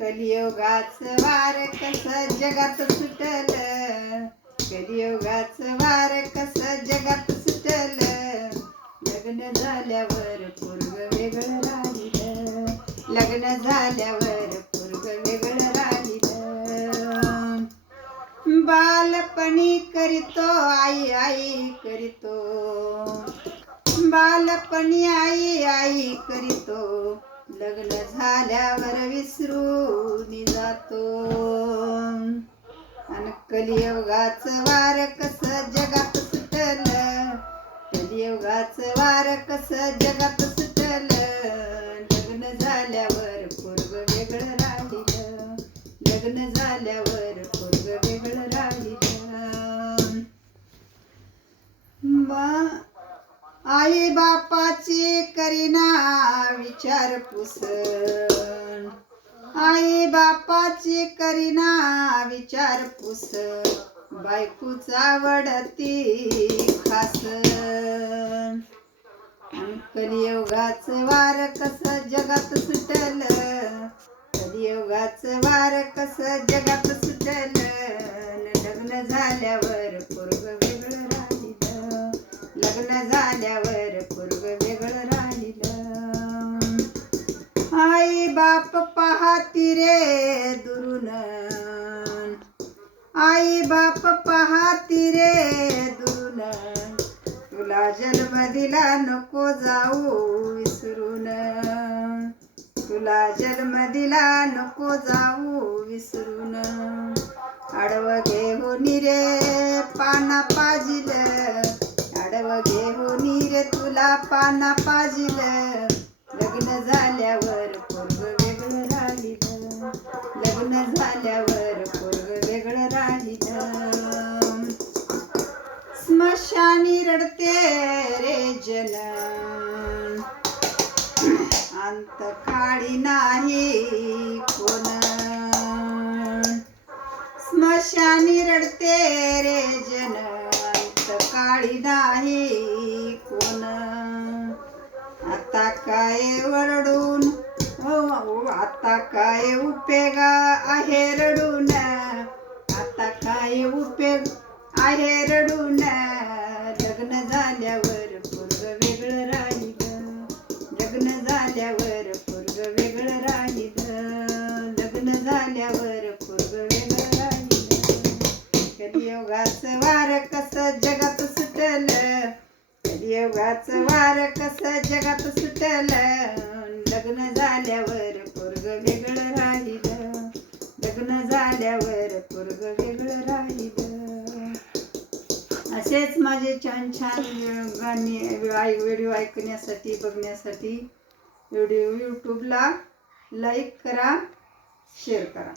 कलियुगाचं वार कसं जगात सुटलं, कलियुगाचं वार कसं जगात सुटलं. लग्न झाल्यावर पोरग वेगळं राहिलं, लग्न झाल्यावर पोरग वेगळं राहिलं. बालपणी करीतो आई आई करीतो, बालपणी आई आई करीतो, लग्न झाल्यावर विसरून जातो. आणि कलियुगाचं वार कसं जगात सुटलं, कलियुगाचं वार कसं जगात सुटलं. लग्न झाल्यावर पोरग वेगळं राहिलं, लग्न झाल्यावर पोरग वेगळं राहिलं. आई बापाची करीना विचारपूस, आई बापाची करीना विचारपूस, बायकोच आवडती खास. कलियुगाचं वार कसं जगात सुटलं, कलियुगाचं वार कसं जगात सुटलं. लग्न झाल्यावर पोरग वेगळं राहिलं, लग्न झाल्यावर पोरग वेगळं राहिलं. आई बाप पाहती रे दुरून, आई बाप पाहती रे दुरून, तुला जन्म दिला नको जाऊ विसरून, तुला जन्म दिला नको जाऊ विसरून. आडवं घेऊन रे पाना पाजिल, आडवं घेऊन रे तुला पाना पाजिल. लग्न झाल्यावर पोरग वेगळं राहिलं, लग्न झाल्यावर पोरग वेगळं राहिलं. स्मशानी रडते रे जन, अंत काळी नाही कोण. स्मशानी रडते रे जन, अंत काळी नाही कोण. आता काय वरडून, आता काय उपेगा आहे रडून, आता काय उपयोग आहे रडून. लग्न झाल्यावर पोरग वेगळं राहिलं, लग्न झाल्यावर पोरग वेगळं राहिलं, लग्न झाल्यावर पोरग वेगळं राहिलं. कलियुगाचं वार कसं जगात सुटलं, कलियुगाचं वार कसं जगात सुटलं. लग्न झाल्यावर पोरग वेगळं राहिलं, लग्न झाल्यावर पोरग वेगळं राहिलं. असेच माझे छान छान गाणी व्हिडिओ ऐकण्यासाठी बघण्यासाठी व्हिडिओ यूट्यूबला लाईक करा, शेअर करा.